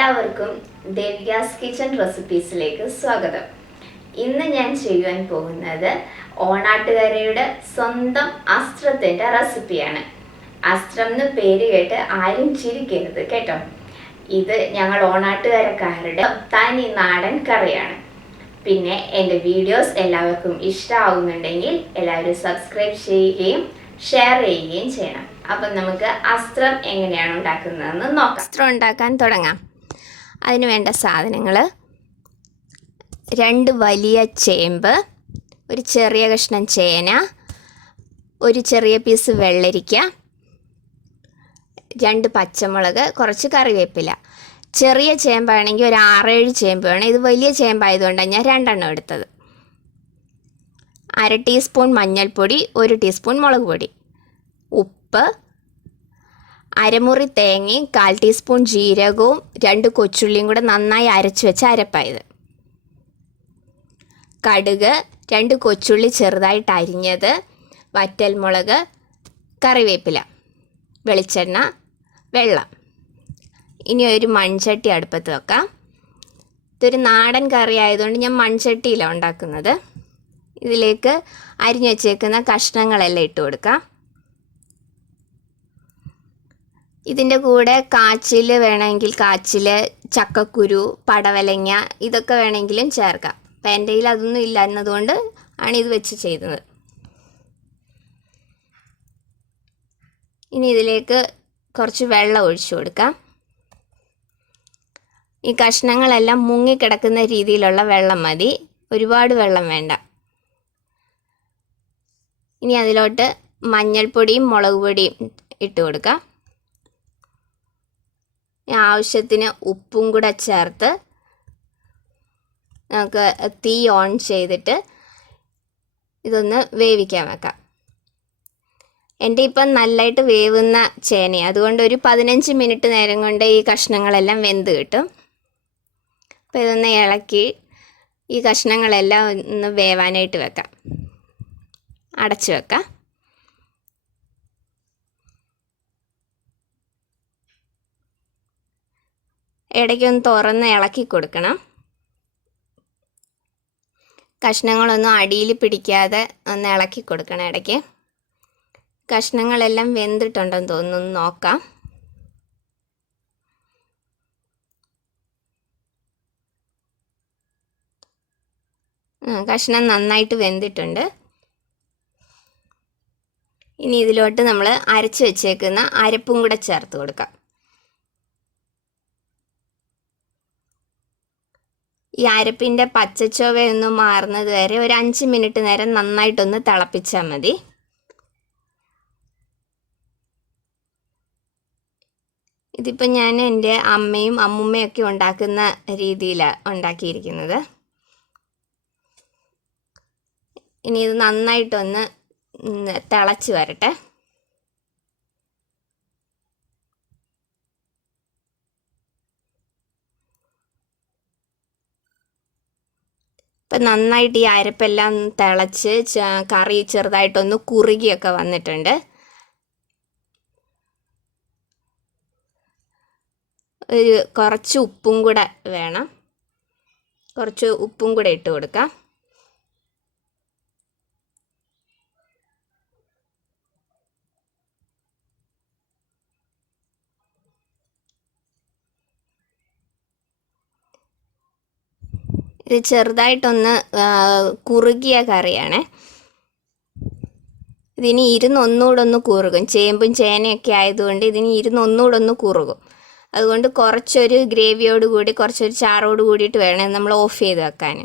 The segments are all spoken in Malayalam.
എല്ലാവർക്കും ദേവികാസ് കിച്ചൺ റെസിപ്പീസിലേക്ക് സ്വാഗതം. ഇന്ന് ഞാൻ ചെയ്യാൻ പോകുന്നത് ഓണാട്ടുകരയുടെ സ്വന്തം അസ്ത്രത്തിൻ്റെ റെസിപ്പിയാണ്. അസ്ത്രം എന്ന് പേര് കേട്ട് ആരും ചിരിക്കരുത് കേട്ടോ. ഇത് ഞങ്ങൾ ഓണാട്ടുകരക്കാരുടെ തനി നാടൻ കറിയാണ്. പിന്നെ എൻ്റെ വീഡിയോസ് എല്ലാവർക്കും ഇഷ്ടമാകുന്നുണ്ടെങ്കിൽ എല്ലാവരും സബ്സ്ക്രൈബ് ചെയ്യുകയും ഷെയർ ചെയ്യുകയും ചെയ്യണം. അപ്പം നമുക്ക് അസ്ത്രം എങ്ങനെയാണ് ഉണ്ടാക്കുന്നതെന്ന് നോക്കാം. അസ്ത്രം ഉണ്ടാക്കാൻ തുടങ്ങാം. അതിന് വേണ്ട സാധനങ്ങൾ: 2 വലിയ ചേമ്പ്, ഒരു ചെറിയ കഷ്ണം ചേന, ഒരു ചെറിയ പീസ് വെള്ളരിക്ക, 2 പച്ചമുളക്, കുറച്ച് കറിവേപ്പില. ചെറിയ ചേമ്പാണെങ്കിൽ ഒരു 6-7 ചേമ്പ് വേണം. ഇത് വലിയ ചേമ്പായതുകൊണ്ടാണ് ഞാൻ 2 എണ്ണം എടുത്തത്. 1/2 ടീസ്പൂൺ മഞ്ഞൾപ്പൊടി, 1 ടീസ്പൂൺ മുളക് പൊടി, ഉപ്പ്, അരമുറി തേങ്ങയും 1/4 ടീസ്പൂൺ ജീരകവും 2 കൊച്ചുള്ളിയും കൂടെ നന്നായി അരച്ച് വെച്ച അരപ്പായത്, കടുക്, 2 കൊച്ചുള്ളി ചെറുതായിട്ട് അരിഞ്ഞത്, വറ്റൽമുളക്, കറിവേപ്പില, വെളിച്ചെണ്ണ, വെള്ളം. ഇനി ഒരു മൺചട്ടി അടുപ്പത്ത് വെക്കാം. ഇതൊരു നാടൻ കറി ആയതുകൊണ്ട് ഞാൻ മൺചട്ടിയിലാണ് ഉണ്ടാക്കുന്നത്. ഇതിലേക്ക് അരിഞ്ഞു വച്ചേക്കുന്ന കഷ്ണങ്ങളെല്ലാം ഇട്ട് കൊടുക്കാം. ഇതിൻ്റെ കൂടെ കാച്ചിൽ വേണമെങ്കിൽ കാച്ചിൽ, ചക്കക്കുരു, പടവലങ്ങ ഇതൊക്കെ വേണമെങ്കിലും ചേർക്കാം. അപ്പം എൻ്റെ കയ്യിൽ അതൊന്നും ഇല്ല എന്നതുകൊണ്ട് ആണ് ഇത് വെച്ച് ചെയ്തത്. ഇനി ഇതിലേക്ക് കുറച്ച് വെള്ളം ഒഴിച്ചു കൊടുക്കാം. ഈ കഷ്ണങ്ങളെല്ലാം മുങ്ങിക്കിടക്കുന്ന രീതിയിലുള്ള വെള്ളം മതി, ഒരുപാട് വെള്ളം വേണ്ട. ഇനി അതിലോട്ട് മഞ്ഞൾപ്പൊടിയും മുളക് പൊടിയും ഇട്ട് കൊടുക്കാം. ആവശ്യത്തിന് ഉപ്പും കൂടെ ചേർത്ത് നമുക്ക് തീ ഓൺ ചെയ്തിട്ട് ഇതൊന്ന് വേവിക്കാൻ വെക്കാം. എൻ്റെ ഇപ്പം നല്ലതായിട്ട് വേവുന്ന ചേനയാണ്, അതുകൊണ്ട് ഒരു 15 മിനിറ്റ് നേരം കൊണ്ട് ഈ കഷ്ണങ്ങളെല്ലാം വെന്ത് കിട്ടും. അപ്പോൾ ഇതൊന്ന് ഇളക്കി ഈ കഷ്ണങ്ങളെല്ലാം ഒന്ന് വേവാനായിട്ട് വെക്കാം. അടച്ചു വെക്കാം. ഇടയ്ക്കൊന്ന് തുറന്ന് ഇളക്കി കൊടുക്കണം. കഷ്ണങ്ങളൊന്നും അടിയിൽ പിടിക്കാതെ ഒന്ന് ഇളക്കി കൊടുക്കണം ഇടയ്ക്ക്. കഷ്ണങ്ങളെല്ലാം വെന്തിട്ടുണ്ടെന്ന് തോന്നുന്നു, നോക്കാം. കഷ്ണം നന്നായിട്ട് വെന്തിട്ടുണ്ട്. ഇനി ഇതിലോട്ട് നമ്മൾ അരച്ച് വെച്ചേക്കുന്ന അരപ്പും കൂടെ ചേർത്ത് കൊടുക്കാം. ഈ അരപ്പിൻ്റെ പച്ചച്ചൊവയൊന്ന് മാറുന്നത് വരെ ഒരു 5 മിനിറ്റ് നേരം നന്നായിട്ടൊന്ന് തിളപ്പിച്ചാൽ മതി. ഇതിപ്പോൾ ഞാൻ എൻ്റെ അമ്മയും അമ്മുമ്മയൊക്കെ ഉണ്ടാക്കുന്ന രീതിയിലാണ് ഉണ്ടാക്കിയിരിക്കുന്നത്. ഇനി ഇത് നന്നായിട്ടൊന്ന് തിളച്ച് വരട്ടെ. ഇപ്പം നന്നായിട്ട് ഈ അരപ്പെല്ലാം തിളച്ച് കറി ചെറുതായിട്ടൊന്ന് കുറുകിയൊക്കെ വന്നിട്ടുണ്ട്. കുറച്ച് ഉപ്പും കൂടെ വേണം, കുറച്ച് ഉപ്പും കൂടെ ഇട്ട് കൊടുക്കാം. ഇത് ചെറുതായിട്ടൊന്ന് കുറുകിയ കറിയാണ്. ഇതിനി ഒന്നുകൂടെ ഒന്ന് കുറുകും. ചേമ്പും ചേനയൊക്കെ ആയതുകൊണ്ട് ഇതിനി ഒന്നുകൂടെ ഒന്ന് കുറുകും. അതുകൊണ്ട് കുറച്ചൊരു ഗ്രേവിയോട് കൂടി, കുറച്ചൊരു ചാറോട് കൂടിയിട്ട് വേണം നമ്മൾ ഓഫ് ചെയ്ത് വെക്കാൻ.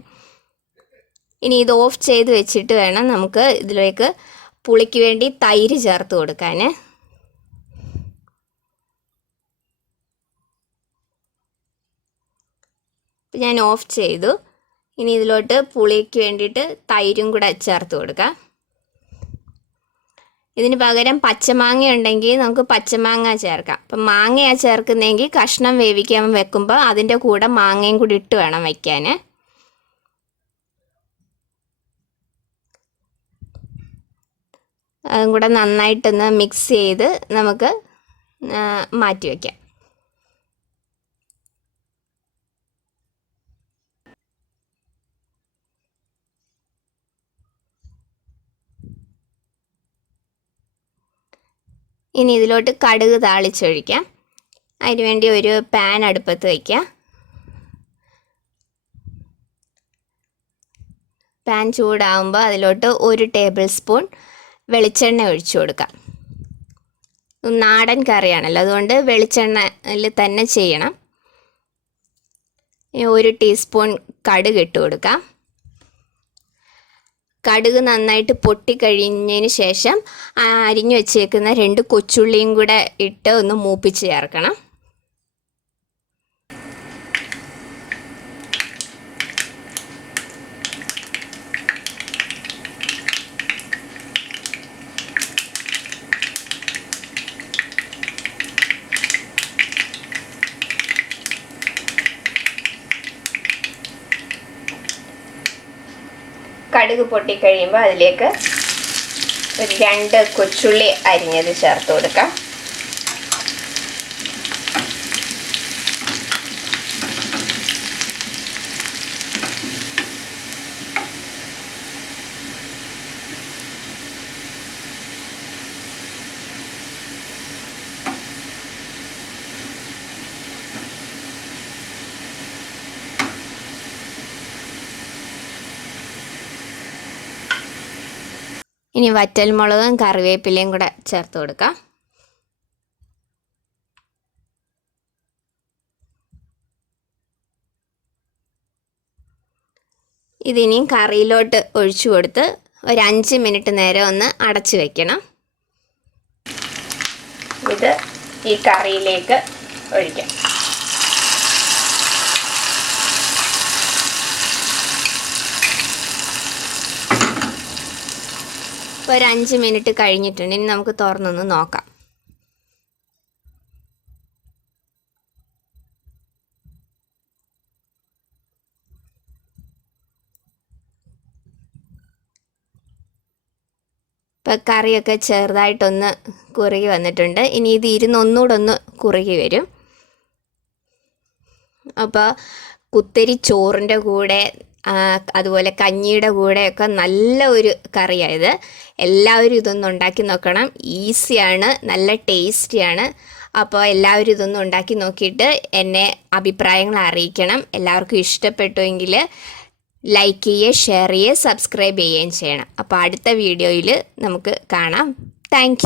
ഇനി ഇത് ഓഫ് ചെയ്ത് വെച്ചിട്ട് വേണം നമുക്ക് ഇതിലേക്ക് പുളിക്ക് വേണ്ടി തൈര് ചേർത്ത് കൊടുക്കാൻ. ഞാൻ ഓഫ് ചെയ്തു. ഇനി ഇതിലോട്ട് പുളിക്ക് വേണ്ടിയിട്ട് തൈരും കൂടെ ചേർത്ത് കൊടുക്കാം. ഇതിന് പകരം പച്ചമാങ്ങ ഉണ്ടെങ്കിൽ നമുക്ക് പച്ചമാങ്ങ ചേർക്കാം. അപ്പം മാങ്ങയാണ് ചേർക്കുന്നതെങ്കിൽ കഷ്ണം വേവിക്കാൻ വെക്കുമ്പോൾ അതിൻ്റെ കൂടെ മാങ്ങയും കൂടി ഇട്ട് വേണം വയ്ക്കാൻ. അതും കൂടെ നന്നായിട്ടൊന്ന് മിക്സ് ചെയ്ത് നമുക്ക് മാറ്റി വയ്ക്കാം. ഇനി ഇതിലോട്ട് കടുക് താളിച്ചൊഴിക്കാം. അതിനുവേണ്ടി ഒരു പാൻ അടുപ്പത്ത് വയ്ക്കുക. പാൻ ചൂടാകുമ്പോൾ അതിലോട്ട് 1 ടേബിൾ സ്പൂൺ വെളിച്ചെണ്ണ ഒഴിച്ചു കൊടുക്കാം. നാടൻ കറിയാണല്ലോ, അതുകൊണ്ട് വെളിച്ചെണ്ണയിൽ തന്നെ ചെയ്യണം. 1 ടീസ്പൂൺ കടുക് ഇട്ട് കൊടുക്കാം. കടുക് നന്നായിട്ട് പൊട്ടിക്കഴിഞ്ഞതിന് ശേഷം അരിഞ്ഞു വെച്ചേക്കുന്ന 2 കൊച്ചുള്ളിയും കൂടെ ഇട്ട് ഒന്ന് മൂപ്പിച്ച് ചേർക്കണം. കടുക് പൊട്ടിക്കഴിയുമ്പോൾ അതിലേക്ക് ഒരു 2 കൊച്ചുള്ളി അരിഞ്ഞത് ചേർത്ത് കൊടുക്കാം. ഇനി വറ്റൽമുളകും കറിവേപ്പിലയും കൂടെ ചേർത്ത് കൊടുക്കാം. ഇതിനിയും കറിയിലോട്ട് ഒഴിച്ചു കൊടുത്ത് ഒരു 5 മിനിറ്റ് നേരം ഒന്ന് അടച്ചു വെക്കണം. ഇത് ഈ കറിയിലേക്ക് ഒഴിക്കാം. ഒരു 5 മിനിറ്റ് കഴിഞ്ഞിട്ടുണ്ട്. ഇനി നമുക്ക് തുറന്നൊന്ന് നോക്കാം. ഇപ്പോൾ കറിയൊക്കെ ചെറുതായിട്ടൊന്ന് കുറുകി വന്നിട്ടുണ്ട്. ഇനി ഇത് ഒന്നുകൂടെ ഒന്ന് കുറുകി വരും. അപ്പോൾ കുത്തരി ചോറിൻ്റെ കൂടെ അതുപോലെ കഞ്ഞിയുടെ കൂടെയൊക്കെ നല്ല ഒരു കറിയായത്. എല്ലാവരും ഇതൊന്ന് ഉണ്ടാക്കി നോക്കണം. ഈസിയാണ്, നല്ല ടേസ്റ്റിയാണ്. അപ്പോൾ എല്ലാവരും ഇതൊന്ന് ഉണ്ടാക്കി നോക്കിയിട്ട് എന്നെ അഭിപ്രായങ്ങൾ അറിയിക്കണം. എല്ലാവർക്കും ഇഷ്ടപ്പെട്ടുവെങ്കിൽ ലൈക്ക് ചെയ്യുക, ഷെയർ ചെയ്യുക, സബ്സ്ക്രൈബ് ചെയ്യുകയും ചെയ്യണം. അപ്പോൾ അടുത്ത വീഡിയോയിൽ നമുക്ക് കാണാം. താങ്ക്